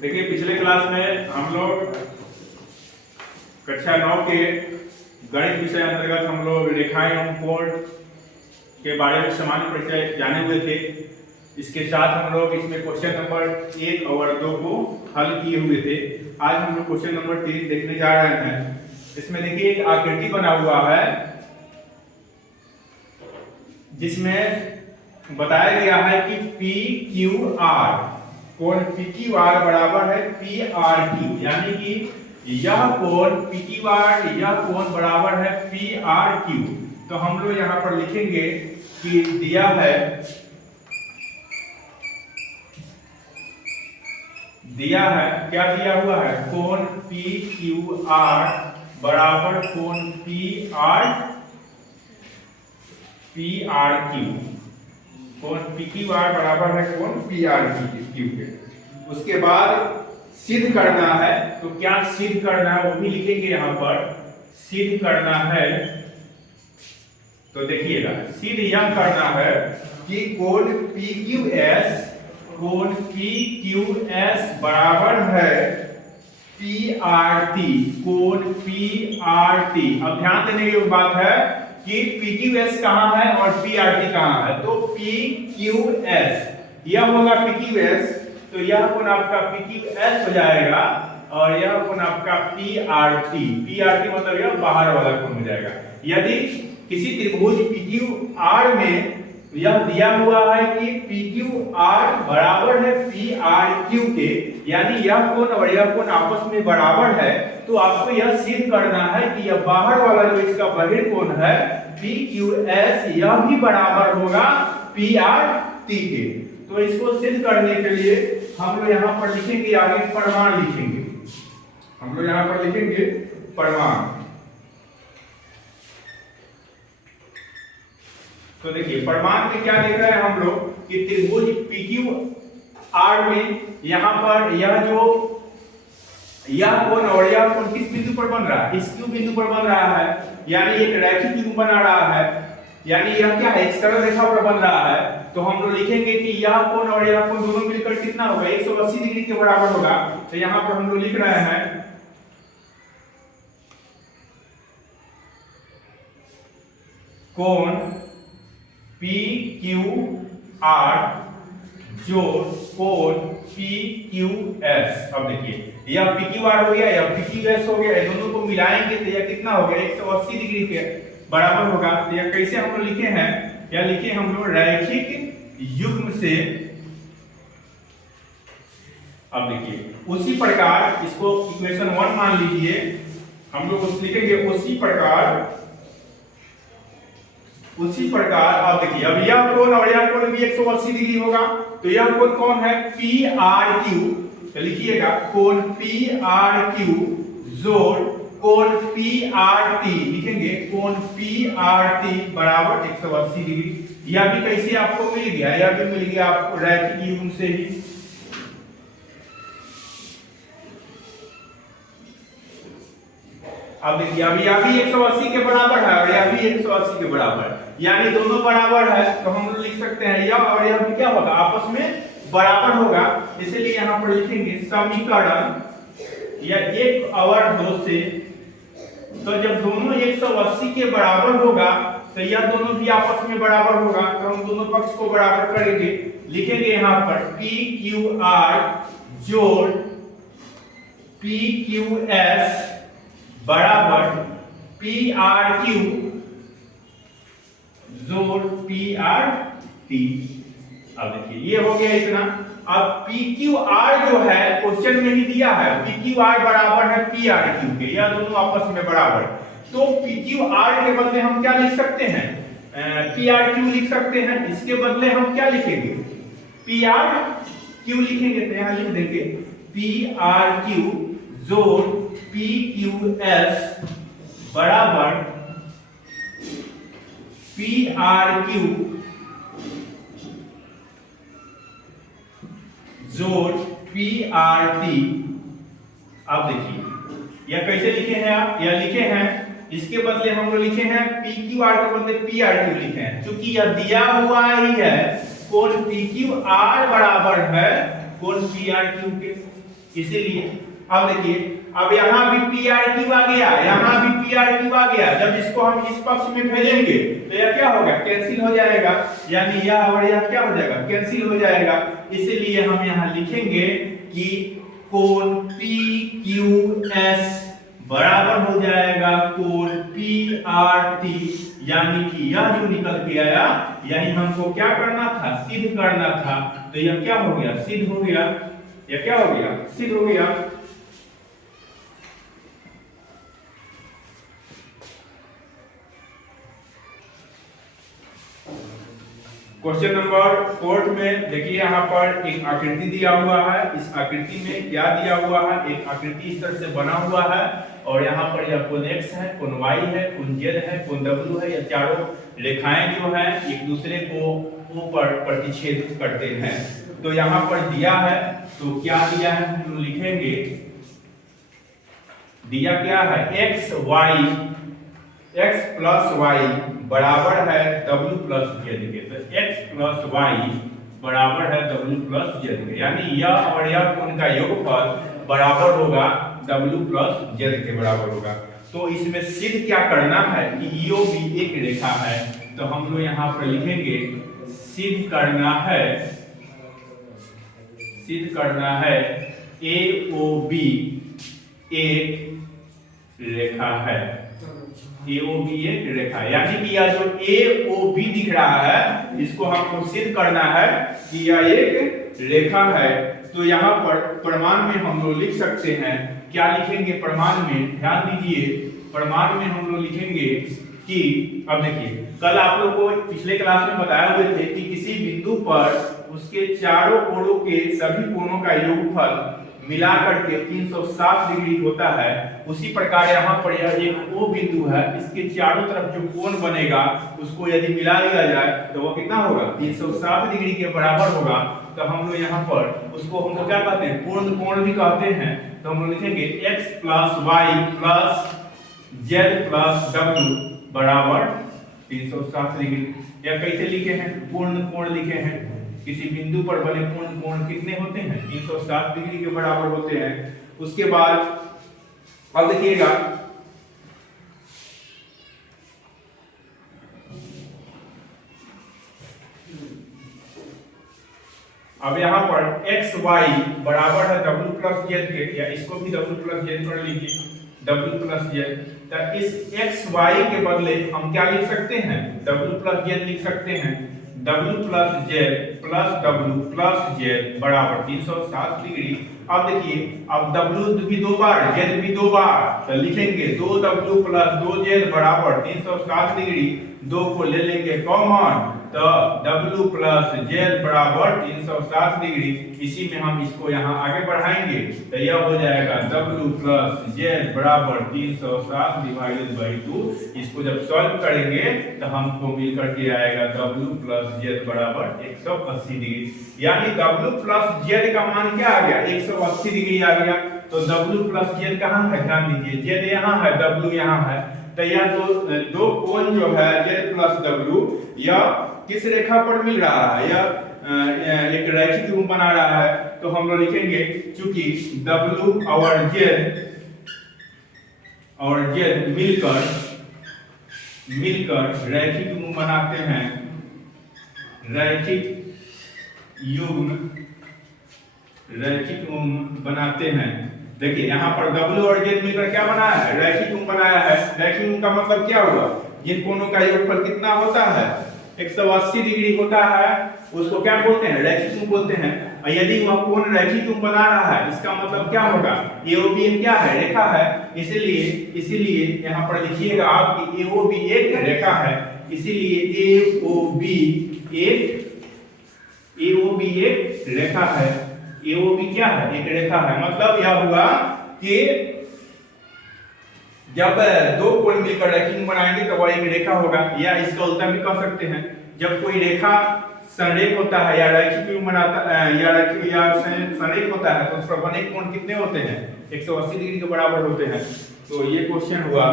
देखिए पिछले क्लास में हम लोग कक्षा 9 के गणित विषय अंतर्गत हम लोग रेखाएं एवं कोण के बारे में सामान्य परिचय जाने हुए थे। इसके साथ हम लोग इसमें क्वेश्चन नंबर 1 और 2 को हल किए हुए थे। आज हम लोग क्वेश्चन नंबर 3 देखने जा रहे हैं। इसमें देखिए एक आकृति बना हुआ है जिसमें बताया गया है कि पी क्यू आर कोण PQR बराबर है PRQ, यानी कि यह कोण PQR यह कोण बराबर है PRQ। तो हम लोग यहाँ पर लिखेंगे कि दिया है क्या दिया हुआ है, कोण PQR बराबर कोण PRQ। कोण PQR बराबर है कोण PRQ के। उसके बाद सिद्ध करना है, तो क्या सिद्ध करना है वो भी लिखेंगे यहाँ पर। सिद्ध करना है तो देखिएगा, सिद्ध यह करना है कि कोण PQS बराबर है PRT, कोण PRT। अब ध्यान देने की बात है कि PQS कहां है और PRT कहां है। तो PQS यह होगा PQS, तो यह कोण आपका PQS हो जाएगा और यह कोण आपका PRT मतलब यह बाहर वाला कोण हो जाएगा। यदि किसी त्रिभुज PQR में यह दिया हुआ है कि PQR बराबर है PRQ के, यानी यह कोण और यह कोण आपस में बराबर है, तो आपको यह सिद्ध करना है कि यह बाहर वाला जो इसका बहिर्कोण है PQS यह भी बराबर होगा PRT के। तो इसको सिद्ध करने के लिए हम लोग यहाँ पर लिखेंगे, आगे प्रमाण लिखेंगे। हम लोग यहाँ पर लिखेंगे प्रमाण। तो देखिए प्रमाण में क्या देख रहे हैं हम लोग कि त्रिभुज PQR में यहाँ पर यह कोण और यह कोण किस बिंदु पर बन रहा है, इस Q बिंदु पर बन रहा है, यानी एक रैखिक बिंदु बना रहा है, यानी यह क्या है, एक सरल रेखा पर बन रहा है। तो हम लोग लिखेंगे कि यह कोण और यह कोण दोनों मिलकर कितना होगा, 180 डिग्री के बराबर होगा। तो यहाँ पर हम लोग लिख रहे हैं कोण PQR जोड़ कोण PQS। अब देखिए यह PQR हो गया, यह PQS हो गया, दोनों को मिलाएंगे तो यह कितना हो गया, 180 डिग्री के बराबर होगा। तो यह कैसे हम लोग लिखे हैं, या लिखे हम लोग रैखिक युग्म से। अब देखिए उसी प्रकार इसको इक्वेशन 1 मान लीजिए, हम लोग लिखेंगे उसी प्रकार अब देखिए, अब यह कोण और यह कोण भी 180 डिग्री होगा। तो यह कोण कौन है, PRQ। तो लिखिएगा कोण PRQ जोड़ कोण PRT, लिखेंगे कोण PRT बराबर 180 डिग्री। यह भी कैसे आपको मिल गया, यह भी मिल गया आपको रैखिक युग्म से ही। अब देखिए अब यह भी 180 के बराबर है और यह भी 180 के बराबर है, यानी दोनों बराबर है। तो हम लोग लिख सकते हैं यह और यह भी क्या होगा, आपस में बराबर होगा। इसलिए यहाँ पर लिखेंगे समीकरण या 1 और 2 से। तो जब दोनों 180 के बराबर होगा तो यह दोनों भी आपस में बराबर होगा। तो हम दोनों पक्ष को बराबर करेंगे, लिखेंगे यहाँ पर PQR जोड़ PQS बराबर PRQ जोड़ PRT। अब देखिए ये हो गया इतना। अब PQR जो है क्वेश्चन में ही दिया है, PQR बराबर है PRQ के, यह दोनों आपस में बराबर। तो PQR के बदले हम क्या लिख सकते हैं, PRQ लिख सकते हैं। इसके बदले हम क्या लिखेंगे, PRQ लिखेंगे। तो यहां लिख देंगे PRQ जोड़ PQS बराबर PRQ जोड़ PRT। अब देखिए यह कैसे लिखे हैं आप, यह लिखे हैं, इसके बदले हम लोग लिखे हैं PQR के बदले PRQ लिखे हैं, क्योंकि यह दिया हुआ ही है कोण PQR बराबर है कोण PRQ के। इसीलिए अब देखिए, अब यहाँ भी पी आर क्यू आ गया, यहाँ भी पी आर क्यू आ गया। जब इसको हम इस पक्ष में भेजेंगे तो यह क्या होगा, कैंसिल हो जाएगा, यानी यह और यह क्या हो जाएगा, कैंसिल हो जाएगा। इसीलिए हम यहाँ लिखेंगे कि कोण पी क्यू एस बराबर हो जाएगा कोण पी आर टी, यानी कि यह जो निकल के आया यही हमको क्या करना था, सिद्ध करना था। तो यह क्या हो गया, सिद्ध हो गया। यह क्या हो गया, सिद्ध हो गया। क्वेश्चन नंबर 4 में देखिए, यहाँ पर एक आकृति दिया हुआ है। इस आकृति में क्या दिया हुआ है, एक आकृति इस तरह से बना हुआ है और यहाँ पर यह कोण x है, कोण y है, कोण z है, कोण w है। यह चारों रेखाएं जो है एक दूसरे को ऊपर प्रतिच्छेद करते हैं। तो यहाँ पर दिया है, तो क्या दिया है हम लोग लिखेंगे, दिया क्या है, x प्लस y बराबर है w प्लस z के। तो x प्लस y बराबर है w प्लस z के, यानी यह और यह कोण का योगफल बराबर होगा w प्लस z के बराबर होगा। तो इसमें सिद्ध क्या करना है कि EOB एक रेखा है। तो हम लोग यहाँ पर लिखेंगे सिद्ध करना है AOB एक रेखा है। AOB एक रेखा, यानी कि यह जो AOB दिख रहा है इसको हमको सिद्ध करना है कि यह एक रेखा है। तो यहाँ पर प्रमाण में हम लोग लिख सकते हैं, क्या लिखेंगे प्रमाण में, ध्यान दीजिए। प्रमाण में हम लोग लिखेंगे कि, अब देखिए, कल आप लोग को पिछले क्लास में बताए हुए थे कि किसी बिंदु पर उसके चारों कोणों के सभी कोणों का योगफल मिलाकर के 360 डिग्री होता है। उसी प्रकार यहाँ पर यह एक O बिंदु है, इसके चारों तरफ जो कोण बनेगा उसको यदि मिला लिया जाए तो वो कितना होगा, 360 डिग्री के बराबर होगा। तो हम लोग यहाँ पर उसको हम लोग क्या कहते हैं, पूर्ण कोण भी कहते हैं। तो हम लोग लिखेंगे x plus y plus z plus w बराबर 360 डिग्री। या कैसे लिखे हैं, पूर्ण कोण लिखे हैं। किसी बिंदु पर बने पूर्ण कोण कितने होते हैं, 360 डिग्री के बराबर होते हैं। उसके बाद अब देखिएगा, अब यहाँ पर x y बराबर है w प्लस z के, या इसको भी w प्लस z पर लिखिए, w प्लस z। तो इस x y के बदले हम क्या लिख सकते हैं, w प्लस z लिख सकते हैं। w plus z plus w plus z बराबर 360 डिग्री। अब देखिए, अब w भी दो बार, z भी दो बार, तो लिखेंगे 2w प्लस 2z बराबर 360 डिग्री। 2 को ले लेंगे कॉमन, तो w प्लस z बराबर 360 डिग्री। इसी में हम इसको यहाँ आगे बढ़ाएंगे तो यह हो जाएगा w प्लस z बराबर 360 डिवाइडेड बाई 2। इसको जब सॉल्व करेंगे तो हमको मिल करके आएगा w प्लस z बराबर 180 डिग्री। यानी w प्लस z का मान क्या आ गया, 180 डिग्री आ गया। तो w प्लस z कहाँ है, ध्यान दीजिए, z यहाँ है, w यहाँ है। तो यह दो कोण जो है z प्लस w, यह किस रेखा पर मिल रहा है, यह एक रैखिक रूप बना रहा है। तो हम लोग लिखेंगे, चूंकि w और z मिलकर रैखिक रूप बनाते हैं, रैखिक युग्म बनाते हैं। देखिए यहाँ पर w और z मिलकर क्या बनाया है, रैखिक रूप बनाया है। रैखिक रूप का मतलब क्या हुआ, जिन कोणों का योगफल कितना होता है, 180 डिग्री होता है, उसको क्या बोलते हैं, रैखिक रूप बोलते हैं। और यदि वह कोण रैखिक रूप बना रहा है, इसका मतलब क्या होगा, AOB क्या है, रेखा है। इसीलिए यहाँ पर लिखिएगा आप कि AOB एक रेखा है। इसीलिए AOB एक रेखा है। AOB क्या है, एक रेखा है। मतलब यह हुआ कि जब दो कोण मिलकर रैखिक बनाएंगे तो वह एक रेखा होगा। या इसका उल्टा भी कह सकते हैं, जब कोई रेखा संरेख होता है या रैखिक बनाता या संरेख होता है तो उस पर बने कोण कितने होते हैं, 180 डिग्री के बराबर होते हैं। तो ये क्वेश्चन हुआ।